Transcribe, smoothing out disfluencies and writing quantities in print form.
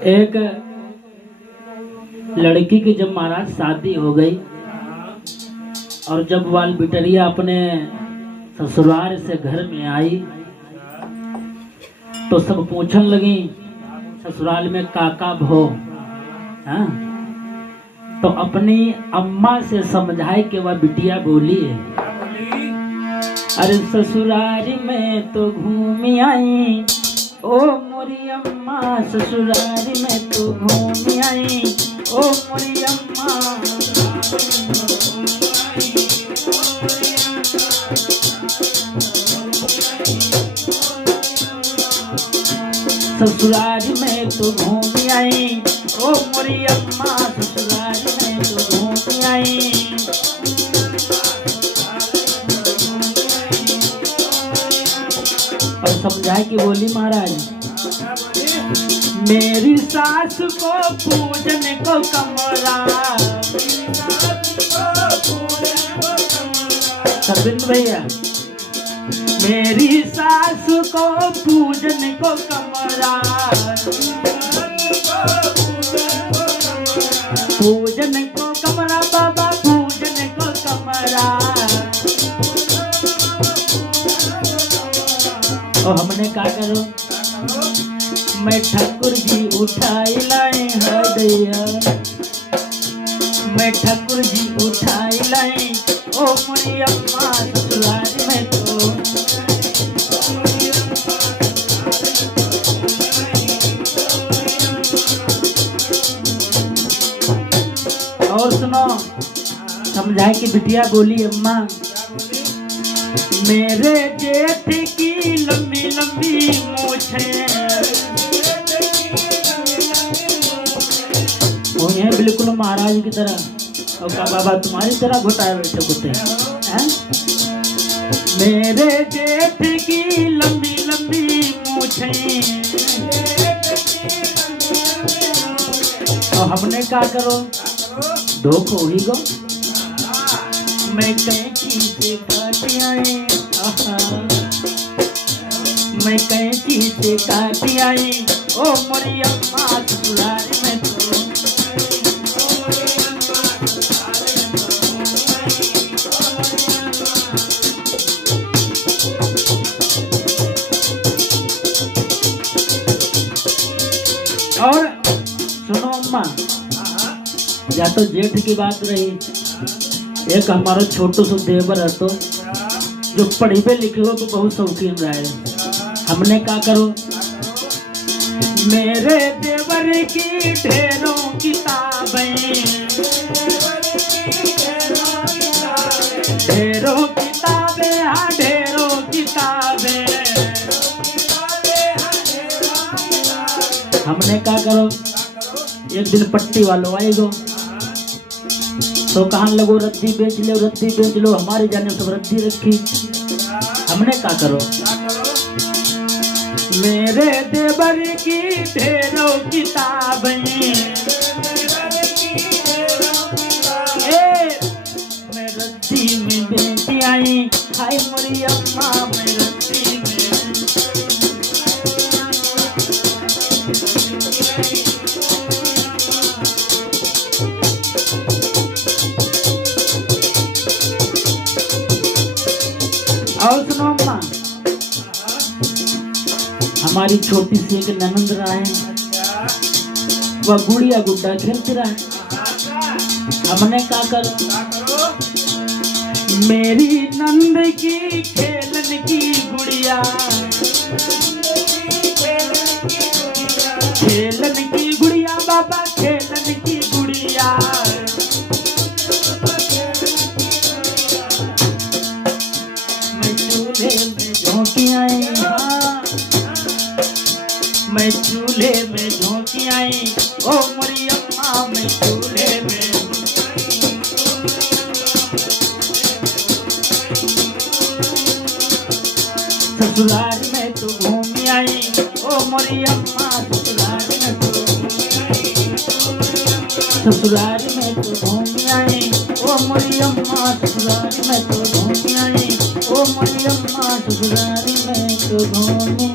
एक लड़की की जब महाराज शादी हो गई और जब बाल बिटरिया अपने ससुराल से घर में आई तो सब पूछने लगी ससुराल में काका भो। हाँ? तो अपनी अम्मा से समझाए कि वह बिटिया बोली है, अरे ससुराल में तो घूम आई ओ मोरी अम्मा, ससुराल में तो घूम आई ओ मोरी अम्मा। ससुराल में तो घूम आई ओ मोरी अम्मा, ससुराल में तो घूम आई। और समझाए कि बोली महाराज, मेरी सास को पूजन को कमरा, सरविंद भैया, मेरी सास को पूजन को कमरा, पूजन को कमरा बाबा, पूजन को कमरा। और हमने क्या करो, मैं ठाकुर जी उठाई लाए हृदय, मैं ठाकुर जी उठाई लाए ओ मोरी अम्मा, ससुराल में तो। और सुनो, समझाए कि बिटिया बोली अम्मा, मेरे जेठ की लंबी लंबी मूछें, वो है बिल्कुल महाराज की तरह। और का बाबा तुम्हारी तरह घुटाए बैठे कुत्ते हैं? मेरे जेठ की लंबी लंबी मूछें, और हमने क्या करो, धोखो ही गो, मैं कैंची से काट आई, मैं कैंची से काट आई ओ मोरी अम्मा, ससुराल में तो। और सुनो अम्मा, या तो जेठ की बात रही, एक हमारा छोटू सो देवर है तो जो पढ़ी पे लिखे हो तो बहुत शौकीन रहे। हमने क्या करो, मेरे देवर की ढेरों किताबें, ढेरों किताबें, हाँ ढेरों किताबें। हमने क्या करो, एक दिन पट्टी वालों आएगो तो कहाँ लगो रद्दी बेच लो, रद्दी बेच लो, हमारे जाने सब रद्दी रखी। हमने क्या करो, मेरे देवर की ढेरों किताबें, मैं रद्दी में बेच आई, हाय मोरी अम्मा, मैं रद्दी में। और सुनो अम्मा, हमारी छोटी सी एक ननंद रहा है, वह गुड़िया गुड्डा खेलती रहा है। हमने क्या करो, मेरी नंद की खेलन की गुड़िया, खेलन की गुड़िया बाबा, खेलन की गुड़िया। मैं चूल्हे में झोंकी आई, हाँ मैं चूल्हे में झोंकी आई ओ मोरी अम्मा, मैं चूल्हे में। ससुराल में तो घूम आई ओ मोरी अम्मा, ससुराल में तो, ससुराल में तो घूम आई ओ मोरी अम्मा, ससुराल में तो घूम आई ओ मोरी अम्मा, ससुराल में तो घूम